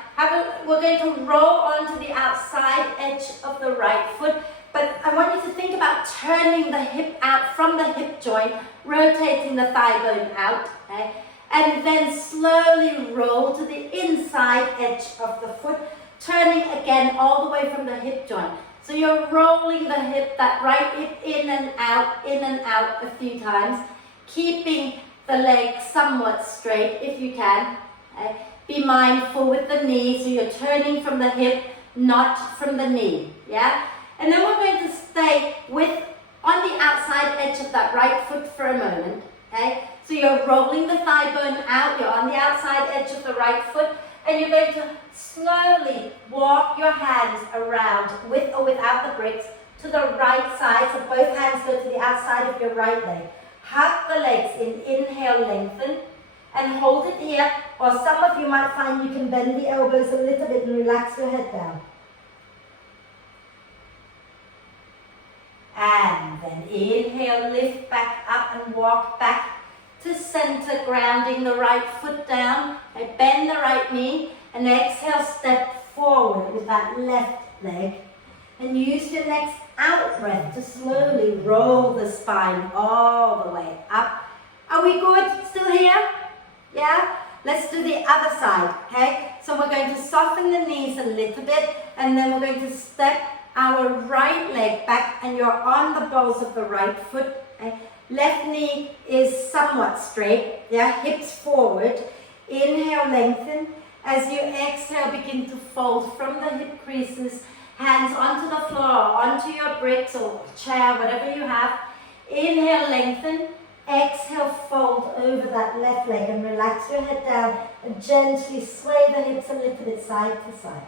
we're going to roll onto the outside edge of the right foot. But I want you to think about turning the hip out from the hip joint, rotating the thigh bone out, okay? And then slowly roll to the inside edge of the foot, turning again all the way from the hip joint. So you're rolling the hip, that right hip in and out a few times, keeping the leg somewhat straight if you can. Okay? Be mindful with the knee, so you're turning from the hip, not from the knee, yeah? And then we're going to stay on the outside edge of that right foot for a moment, okay? So you're rolling the thigh bone out, you're on the outside edge of the right foot, and you're going to slowly walk your hands around, with or without the bricks, to the right side, so both hands go to the outside of your right leg. Hug the legs in, inhale, lengthen, and hold it here, or some of you might find you can bend the elbows a little bit and relax your head down. And then inhale, lift back up and walk back to center, grounding the right foot down. Okay, bend the right knee and exhale, step forward with that left leg. And use your next out breath to slowly roll the spine all the way up. Are we good? Still here? Yeah? Let's do the other side, okay? So we're going to soften the knees a little bit, and then we're going to step our right leg back, and you're on the balls of the right foot. Okay? Left knee is somewhat straight, yeah? Hips forward. Inhale, lengthen. As you exhale, begin to fold from the hip creases, hands onto the floor, onto your bricks or chair, whatever you have. Inhale, lengthen. Exhale, fold over that left leg and relax your head down and gently sway the hips a little bit side to side.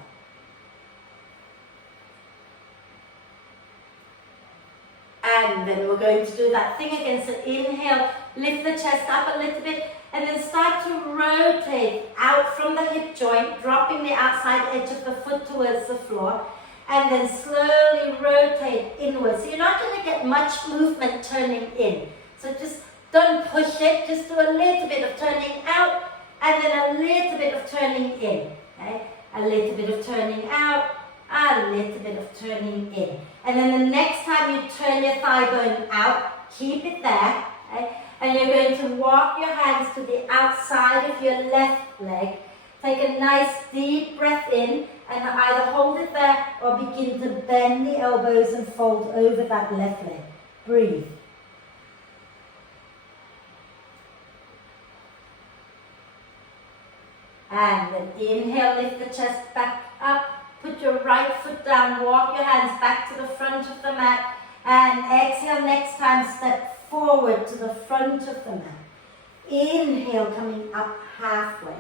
And then we're going to do that thing again. So inhale, lift the chest up a little bit and then start to rotate out from the hip joint, dropping the outside edge of the foot towards the floor. And then slowly rotate inwards. So you're not going to get much movement turning in. So just don't push it, just do a little bit of turning out and then a little bit of turning in. Okay? A little bit of turning out, a little bit of turning in. And then the next time you turn your thigh bone out, keep it there. Okay? And you're going to walk your hands to the outside of your left leg. Take a nice deep breath in and either hold it there or begin to bend the elbows and fold over that left leg. Breathe. And then inhale, lift the chest back up, put your right foot down, walk your hands back to the front of the mat, and exhale, next time step forward to the front of the mat. Inhale, coming up halfway.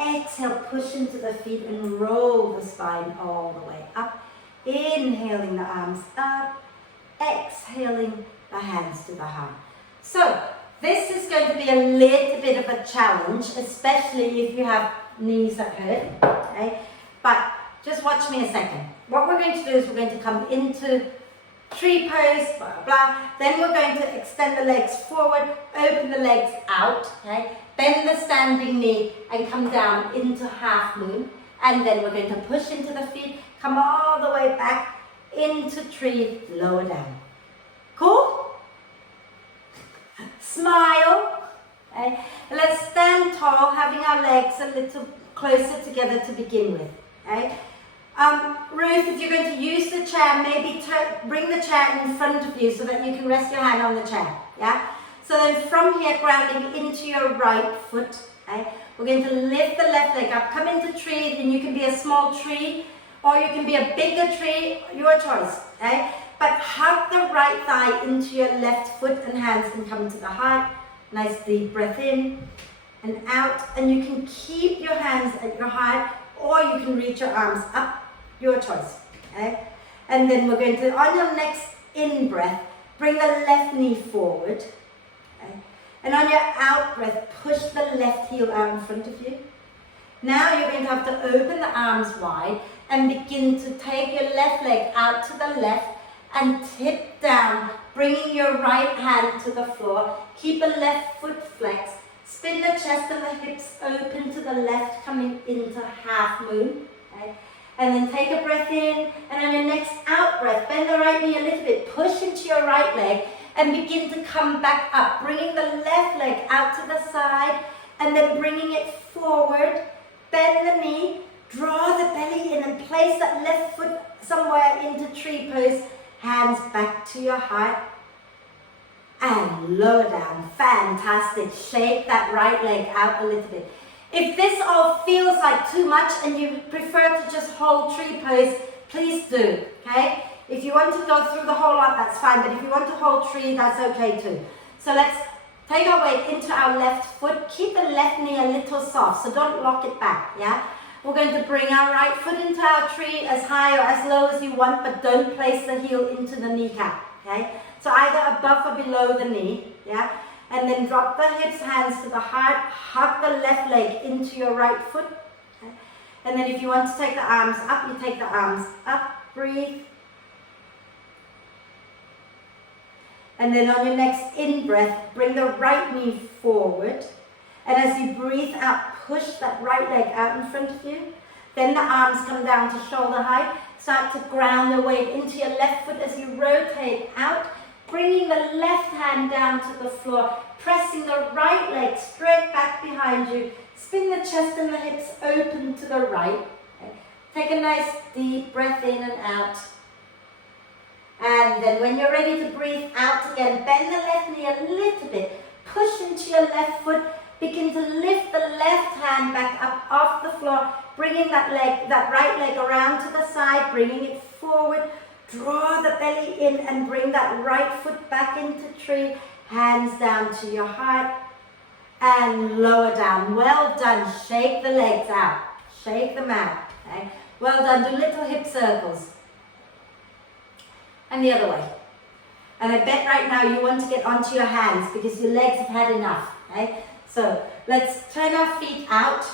Exhale, push into the feet and roll the spine all the way up. Inhaling the arms up, exhaling the hands to the heart. So, this is going to be a little bit of a challenge, especially if you have knees that hurt, okay? But just watch me a second. What we're going to do is we're going to come into tree pose, blah, blah, blah. Then we're going to extend the legs forward, open the legs out, okay? Bend the standing knee and come down into half moon. And then we're going to push into the feet, come all the way back into tree, lower down. Cool? Smile. Okay. Let's stand tall, having our legs a little closer together to begin with. Okay. Ruth, if you're going to use the chair, maybe bring the chair in front of you so that you can rest your hand on the chair. Yeah. So then from here, grounding into your right foot. Okay. We're going to lift the left leg up, come into tree, and you can be a small tree or you can be a bigger tree, your choice. Okay. But hug the right thigh into your left foot and hands can come to the heart. Nice deep breath in and out. And you can keep your hands at your heart or you can reach your arms up. Your choice. Okay? And then we're going to, on your next in breath, bring the left knee forward. Okay? And on your out breath, push the left heel out in front of you. Now you're going to have to open the arms wide and begin to take your left leg out to the left and tip down, bringing your right hand to the floor. Keep the left foot flexed. Spin the chest and the hips open to the left, coming into half moon. Okay? And then take a breath in, and on your next out breath, bend the right knee a little bit, push into your right leg, and begin to come back up, bringing the left leg out to the side, and then bringing it forward. Bend the knee, draw the belly in, and place that left foot somewhere into tree pose. Hands back to your heart and lower down. Fantastic. Shake that right leg out a little bit. If this all feels like too much and you prefer to just hold tree pose, please do, okay? If you want to go through the whole lot, that's fine, but if you want to hold tree, that's okay too. So let's take our weight into our left foot. Keep the left knee a little soft, so don't lock it back, yeah? We're going to bring our right foot into our tree as high or as low as you want, but don't place the heel into the kneecap, okay? So either above or below the knee, yeah? And then drop the hips, hands to the heart, hug the left leg into your right foot. Okay? And then if you want to take the arms up, you take the arms up, breathe. And then on your next in-breath, bring the right knee forward. And as you breathe out, push that right leg out in front of you. Then the arms come down to shoulder height. Start to ground the weight into your left foot as you rotate out. Bringing the left hand down to the floor. Pressing the right leg straight back behind you. Spin the chest and the hips open to the right. Okay. Take a nice deep breath in and out. And then when you're ready to breathe out again, bend the left knee a little bit. Push into your left foot. Begin to lift the left hand back up off the floor. Bringing that right leg around to the side. Bringing it forward. Draw the belly in and bring that right foot back into tree. Hands down to your heart. And lower down. Well done. Shake the legs out. Shake them out. Okay? Well done. Do little hip circles. And the other way. And I bet right now you want to get onto your hands because your legs have had enough. Okay? So let's turn our feet out.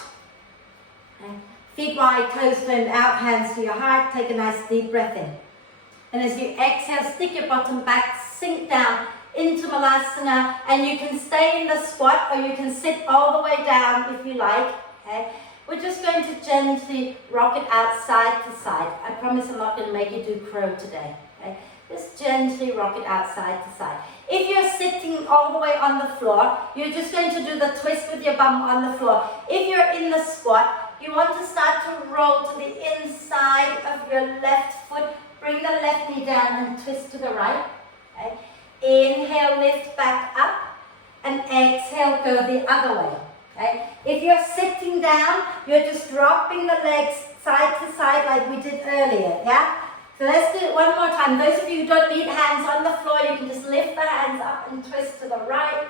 Okay? Feet wide, toes turned out, hands to your heart. Take a nice deep breath in. And as you exhale, stick your bottom back, sink down into Malasana. And you can stay in the squat or you can sit all the way down if you like. Okay? We're just going to gently rock it out side to side. I promise I'm not going to make you do crow today. Okay? Just gently rock it out side to side. If you're sitting all the way on the floor, you're just going to do the twist with your bum on the floor. If you're in the squat, you want to start to roll to the inside of your left foot. Bring the left knee down and twist to the right. Okay? Inhale, lift back up. And exhale, go the other way. Okay? If you're sitting down, you're just dropping the legs side to side like we did earlier. Yeah? So let's do it one more time. Those of you who don't need hands on the floor, you can just lift the hands up and twist to the right.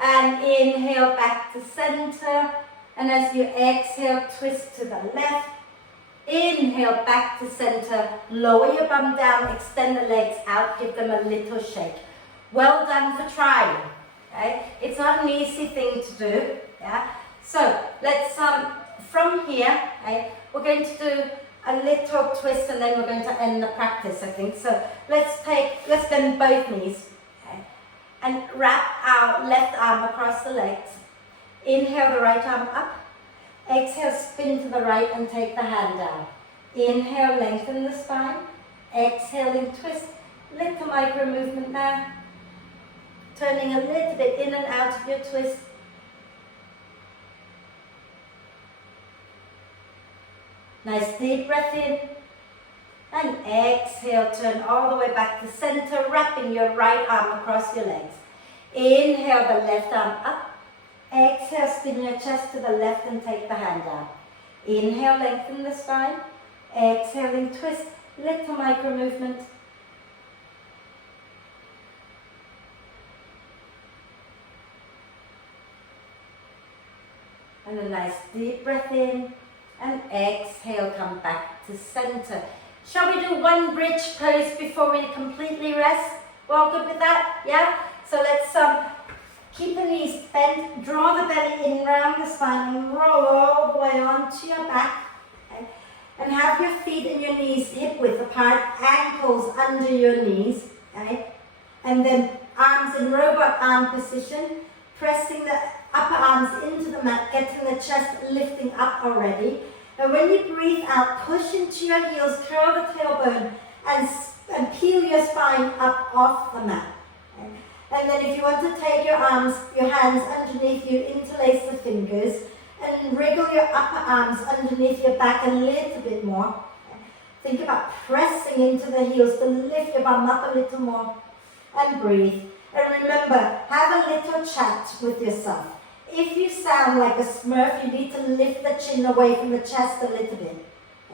And inhale back to center. And as you exhale, twist to the left. Inhale back to center. Lower your bum down, extend the legs out, give them a little shake. Well done for trying. Okay? It's not an easy thing to do. Yeah? So let's, from here, okay, we're going to do a little twist and then we're going to end the practice, I think. So let's bend both knees, okay, and wrap our left arm across the legs. Inhale the right arm up. Exhale, spin to the right and take the hand down. Inhale, lengthen the spine. Exhaling, twist. Little micro movement now. Turning a little bit in and out of your twist. Nice deep breath in. And exhale, turn all the way back to center, wrapping your right arm across your legs. Inhale the left arm up. Exhale, spin your chest to the left and take the hand down. Inhale, lengthen the spine. Exhaling, twist. Little micro movement. And a nice deep breath in. And exhale, come back to center. Shall we do one bridge pose before we completely rest? We're all good with that? Yeah? So let's keep the knees bent, draw the belly in round the spine and roll all the way onto your back. Okay? And have your feet and your knees hip width apart, ankles under your knees. Okay? And then arms in robot arm position, pressing the upper arms into the mat, getting the chest lifting up already. And when you breathe out, push into your heels, curl the tailbone, and peel your spine up off the mat. Okay? And then if you want to take your hands underneath you, interlace the fingers, and wriggle your upper arms underneath your back a little bit more. Okay? Think about pressing into the heels to lift your bum up a little more. And breathe. And remember, have a little chat with yourself. If you sound like a Smurf, you need to lift the chin away from the chest a little bit.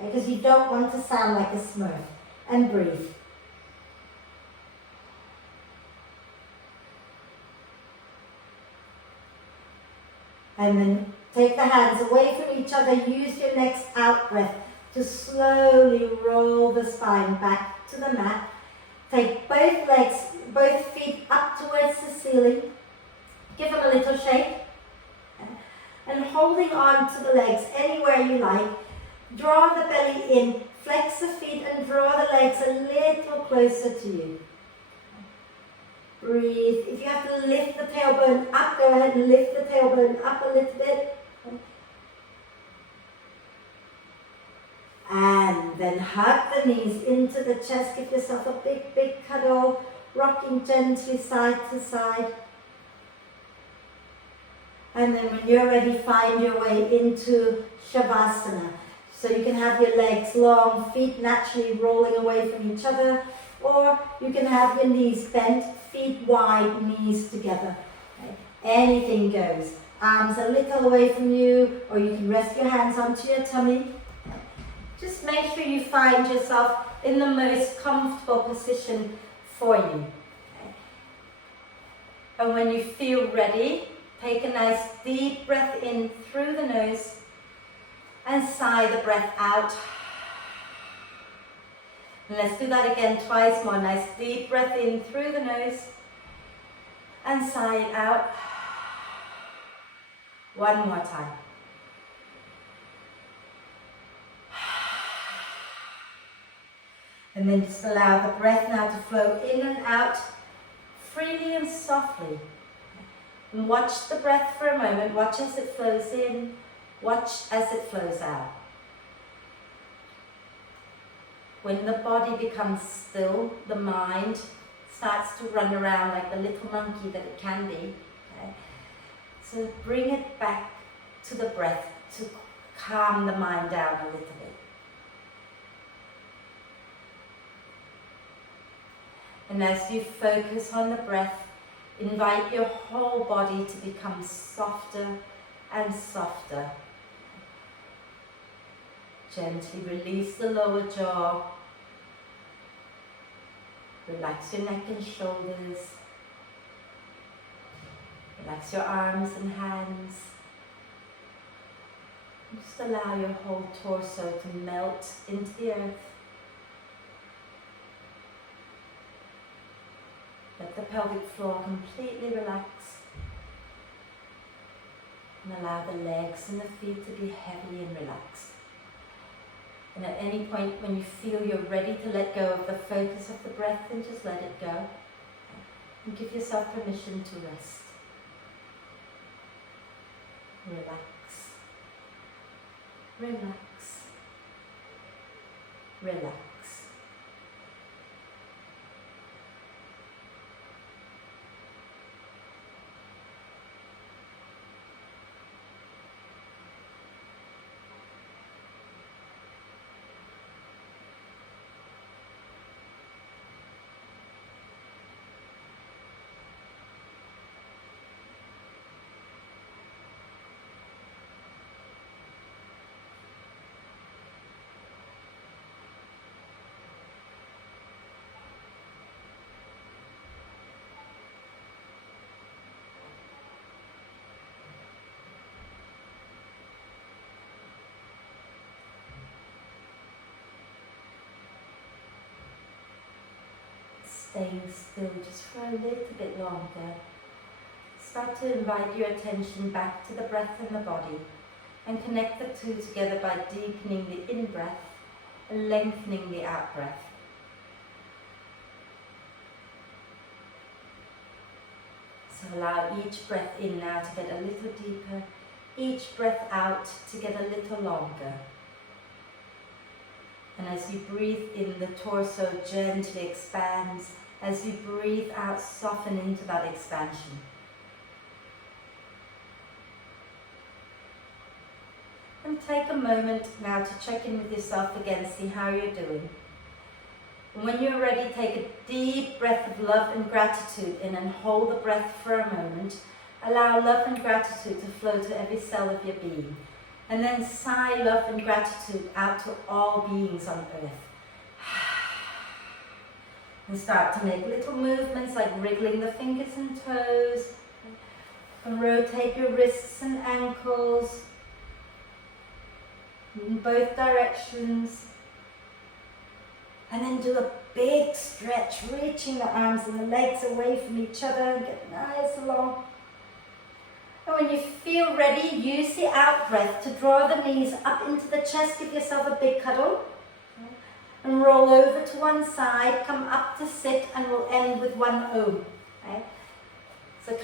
Because you don't want to sound like a Smurf. And breathe. And then take the hands away from each other. Use your next out breath to slowly roll the spine back to the mat. Take both legs, both feet up towards the ceiling. Give them a little shake. And holding on to the legs anywhere you like. Draw the belly in, flex the feet and draw the legs a little closer to you. Breathe. If you have to lift the tailbone up, go ahead and lift the tailbone up a little bit. And then hug the knees into the chest. Give yourself a big, big cuddle. Rocking gently side to side. And then when you're ready, find your way into Shavasana. So you can have your legs long, feet naturally rolling away from each other, or you can have your knees bent, feet wide, knees together. Okay? Anything goes. Arms a little away from you, or you can rest your hands onto your tummy. Just make sure you find yourself in the most comfortable position for you. Okay? And when you feel ready, take a nice deep breath in through the nose and sigh the breath out. And let's do that again twice more. Nice deep breath in through the nose and sigh it out. One more time. And then just allow the breath now to flow in and out freely and softly. And watch the breath for a moment. Watch as it flows in. Watch as it flows out. When the body becomes still, the mind starts to run around like the little monkey that it can be. Okay? So bring it back to the breath to calm the mind down a little bit. And as you focus on the breath, invite your whole body to become softer and softer. Gently release the lower jaw. Relax your neck and shoulders. Relax your arms and hands. Just allow your whole torso to melt into the earth. Let the pelvic floor completely relax. And allow the legs and the feet to be heavy and relaxed. And at any point when you feel you're ready to let go of the focus of the breath, then just let it go. And give yourself permission to rest. Relax. Relax. Relax. Staying still just for a little bit longer. Start to invite your attention back to the breath and the body and connect the two together by deepening the in-breath and lengthening the out-breath. So allow each breath in now to get a little deeper, each breath out to get a little longer. And as you breathe in, the torso gently expands. As you breathe out, soften into that expansion. And take a moment now to check in with yourself again, see how you're doing. And when you're ready, take a deep breath of love and gratitude in and hold the breath for a moment. Allow love and gratitude to flow to every cell of your being. And then sigh love and gratitude out to all beings on earth. And start to make little movements like wriggling the fingers and toes. And rotate your wrists and ankles in both directions. And then do a big stretch, reaching the arms and the legs away from each other and get nice and long. And when you feel ready, use the out breath to draw the knees up into the chest. Give yourself a big cuddle. And roll over to one side, come up to sit, and we'll end with one Om. Okay?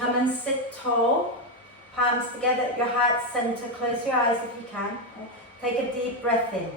come and sit tall, palms together at your heart center. Close your eyes if you can. Okay? Take a deep breath in.